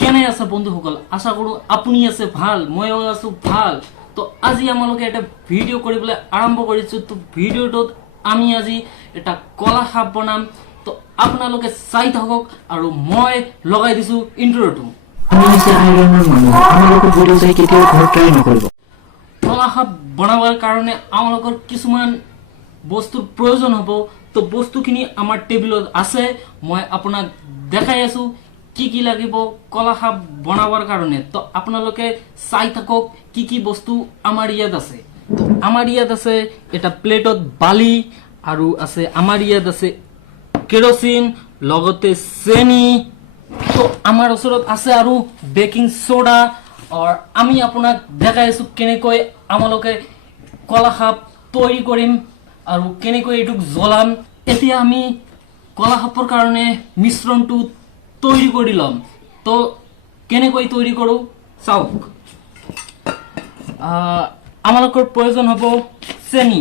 কেনে আছে বন্ধুসকল আশা কৰো আপুনি আছে ভাল ময়ও আছো ভাল তো আজি আমালোকে এটা ভিডিও কৰিবলৈ আৰম্ভ কৰিছো তো ভিডিওটোত আমি আজি এটা কলা সাপ বনাম তো আপোনালোকে চাই থাকক আৰু মই লগাই দিছো ইন্ট্ৰোটো আমি আছে আইৰনৰ মানুহ আমালোকৰ ভিডিও চাই কেতিয়াও ঘৰ ট্ৰাই নকৰিব কলা সাপ বনাবৰ কাৰণে আমালোকৰ কিছুমান বস্তুৰ প্ৰয়োজন হ'ব তো বস্তুখিনি আমাৰ টেবুলত আছে মই আপোনাক দেখাই আছো কি লাগিব কলা সাপ বনাবৰ কাৰণে তো আপোনালোকে চাই থাকক কি বস্তু আমাৰ ইয়াত আছে তো আমাৰ ইয়াত আছে এটা প্লেটত বালি আৰু আছে আমাৰ ইয়াত আছে কেৰোচিন লগতে চেনি তো আমাৰ ওচৰত আছে আৰু বেকিং সোডা আৰু আমি আপোনাক দেখাই আছো কেনেকৈ আমালোকে কলা সাপ তৈৰি কৰিম আৰু কেনেকৈ এটুক জ্বলাম এতিয়া আমি কলা সাপৰ কাৰণে মিশ্ৰণটো তৈৰি কৰি লম তো কেনেকৈ তৈৰি কৰো চাওক আমালোকৰ প্ৰয়োজন হ'ব চেনি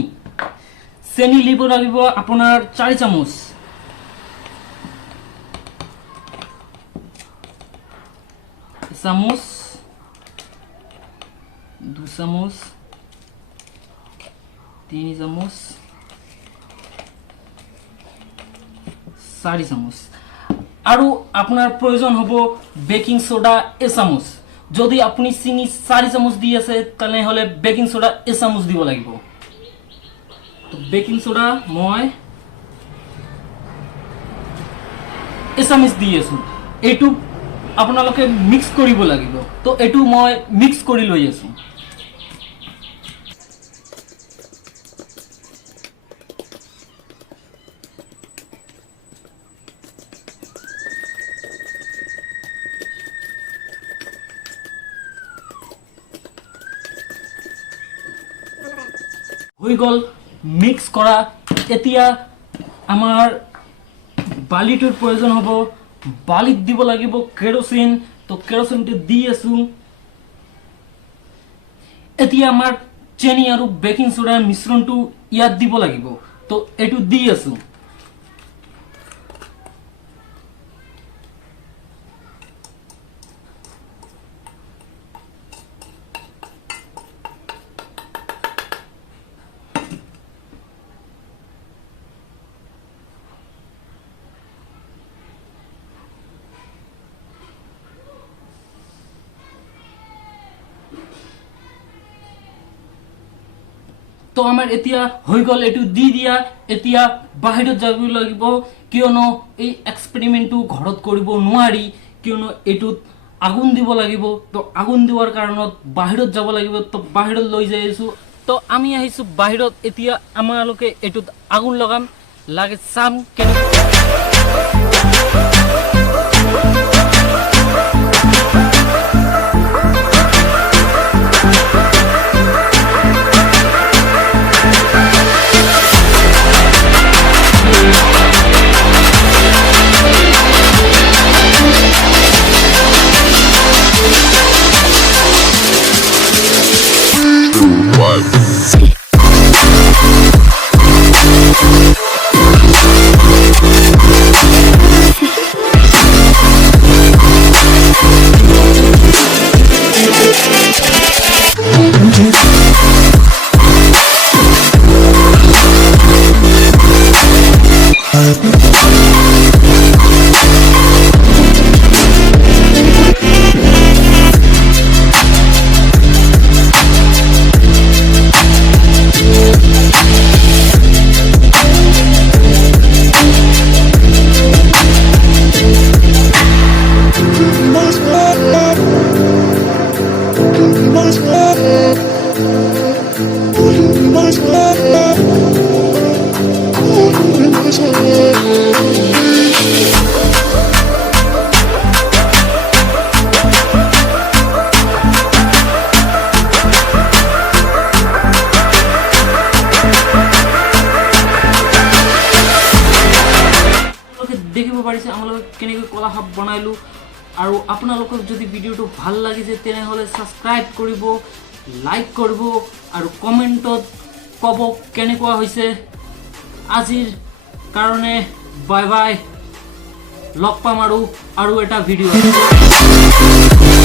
চেনি লিব লাগিব আপোনাৰ 4 চামুচ চামুচ 2 চামুচ 3 চামুচ 4 চামুচ আৰু আপোনাৰ প্ৰয়োজন হ'ব বেকিং সোডা 1 চামুচ যদি আপুনি চিনি 4 চামুচ দি আছে তালে হলে বেকিং সোডা 1 চামুচ দিব লাগিব তো বেকিং সোডা মই 1 চামুচ দি আছো এটু আপোনালোকে মিক্স কৰিব লাগিব তো এটু মই মিক্স কৰি লৈ আছো হৈ গল মিক্স কৰা এতিয়া আমাৰ বালিটোৰ প্ৰয়োজন হ'ব বালিত দিব লাগিব কেৰোচিন তো কেৰোচিনটো দি আছো এতিয়া আমাৰ চেনি আৰু বেকিং সোডাৰ মিশ্ৰণটো ইয়াত দিব লাগিব তো এটু দি আছো তো আমাৰ এতিয়া হৈ গল এটু দি দিয়া এতিয়া বাহিৰত যাব লাগিব কিয়নো এই এক্সপেৰিমেন্টটো ঘৰত কৰিব নোৱাৰি কিয়নো এটুত আগুন দিব লাগিব তো আগুন দিৱাৰ কাৰণত বাহিৰত যাব লাগিব তো বাহিৰত লৈ যাইছো তো আমি আহিছো বাহিৰত এতিয়া আমালোকে এটুত আগুন লগাম লাগে চাম কেনে দেখিব পাৰিছে আমালোকে কেনেকৈ কলা সাপ বনাইলো আৰু আপোনালোকক যদি ভিডিওটো ভাল লাগিছে তেনেহলে সাবস্ক্ৰাইব কৰিব লাইক কৰিব আৰু কমেন্টত কব কেনেকুৱা হৈছে আজিৰ কাৰণে বাই বাই লগ পাম আৰু এটা ভিডিঅ'